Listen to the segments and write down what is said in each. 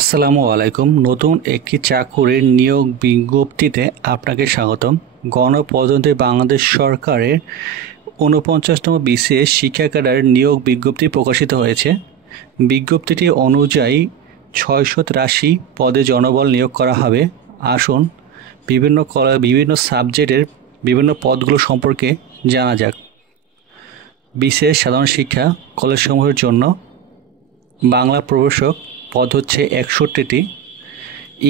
আসসালামু আলাইকুম। নতুন একটি চাকুরির নিয়োগ বিজ্ঞপ্তিতে আপনাকে স্বাগতম। গণপ্রজাতন্ত্রী বাংলাদেশ সরকারের ৪৯তম BCS শিক্ষা ক্যাডার নিয়োগ বিজ্ঞপ্তি প্রকাশিত হয়েছে। বিজ্ঞপ্তিটি অনুযায়ী ৬৮৩ পদে জনবল নিয়োগ করা হবে। আসুন বিভিন্ন সাবজেক্টের বিভিন্ন পদগুলো সম্পর্কে জানা যাক। BCS সাধারণ শিক্ষা কলেজসমূহের জন্য বাংলা প্রবেশক পদ হচ্ছে ৬১টি,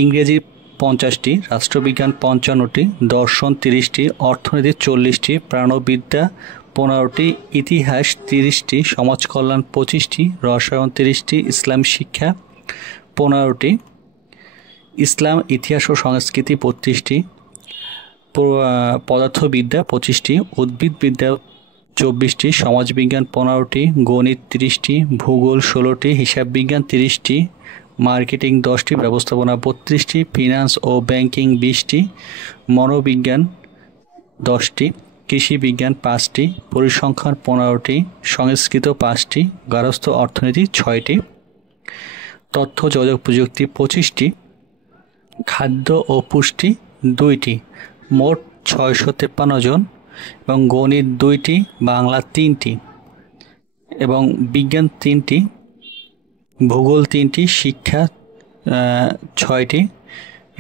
ইংরেজি ৫০টি, রাষ্ট্রবিজ্ঞান ৫৫টি, দর্শন ৩০টি, অর্থনীতি ৪০টি, প্রাণবিদ্যা ১৫টি, ইতিহাস ৩০টি, সমাজকল্যাণ ২৫টি, রসায়ন ৩০টি, ইসলাম শিক্ষা ১৫টি, ইসলাম ইতিহাস ও সংস্কৃতি ৩২টি, পদার্থবিদ্যা ২৫টি, উদ্ভিদবিদ্যা ২৪টি, সমাজবিজ্ঞান ১৫টি, গণিত ৩০টি, ভূগোল ১৬টি, হিসাব বিজ্ঞান 30টি, মার্কেটিং 10টি, ব্যবস্থাপনা 32টি, ফিনান্স ও ব্যাংকিং 20টি, মনোবিজ্ঞান 10টি, কৃষি বিজ্ঞান 5টি, পরিসংখ্যান 15টি, সংস্কৃত 5টি, গার্হস্থ্য অর্থনীতি 6টি, তথ্য যোগাযোগ প্রযুক্তি 25টি, খাদ্য ও পুষ্টি 2টি, মোট 653 জন, এবং গণিত 2টি, বাংলা 3টি, এবং বিজ্ঞান 3টি, ভূগোল 3টি, শিক্ষা 6টি,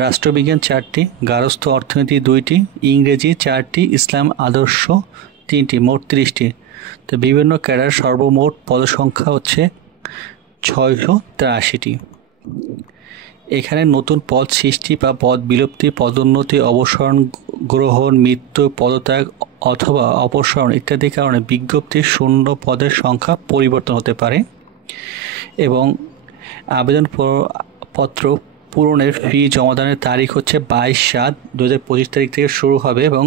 রাষ্ট্রবিজ্ঞান 4টি, গার্হস্থ্য অর্থনীতি 2টি, ইংরেজি 4টি, ইসলাম আদর্শ 3টি, মোট 30টি। তো বিভিন্ন ক্যাডার সর্বমোট পদসংখ্যা হচ্ছে 683টি। এখানে নতুন পদ সৃষ্টি বা পদ বিলুপ্তি, পদোন্নতি, অবসরণ গ্রহণ, মৃত্যু, পদত্যাগ অথবা অপসারণ ইত্যাদি কারণে বিজ্ঞপ্তির শূন্য পদের সংখ্যা পরিবর্তন হতে পারে। এবং আবেদনপত্র পূরণের ফি জমাদানের তারিখ হচ্ছে 22/7/2025 তারিখ থেকে শুরু হবে, এবং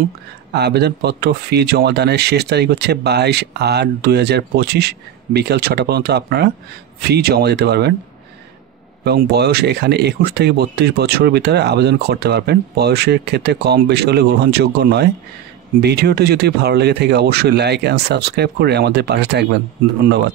আবেদনপত্র ফি জমাদানের শেষ তারিখ হচ্ছে 22/8/2025 বিকাল 6টা পর্যন্ত আপনারা ফি জমা দিতে পারবেন। এবং বয়স এখানে 21 থেকে 32 বছরের ভিতরে আবেদন করতে পারবেন। বয়সের ক্ষেত্রে কম বেশি হলে গ্রহণযোগ্য নয়। ভিডিওটি যদি ভালো লেগে থাকে অবশ্যই লাইক অ্যান্ড সাবস্ক্রাইব করে আমাদের পাশে থাকবেন। ধন্যবাদ।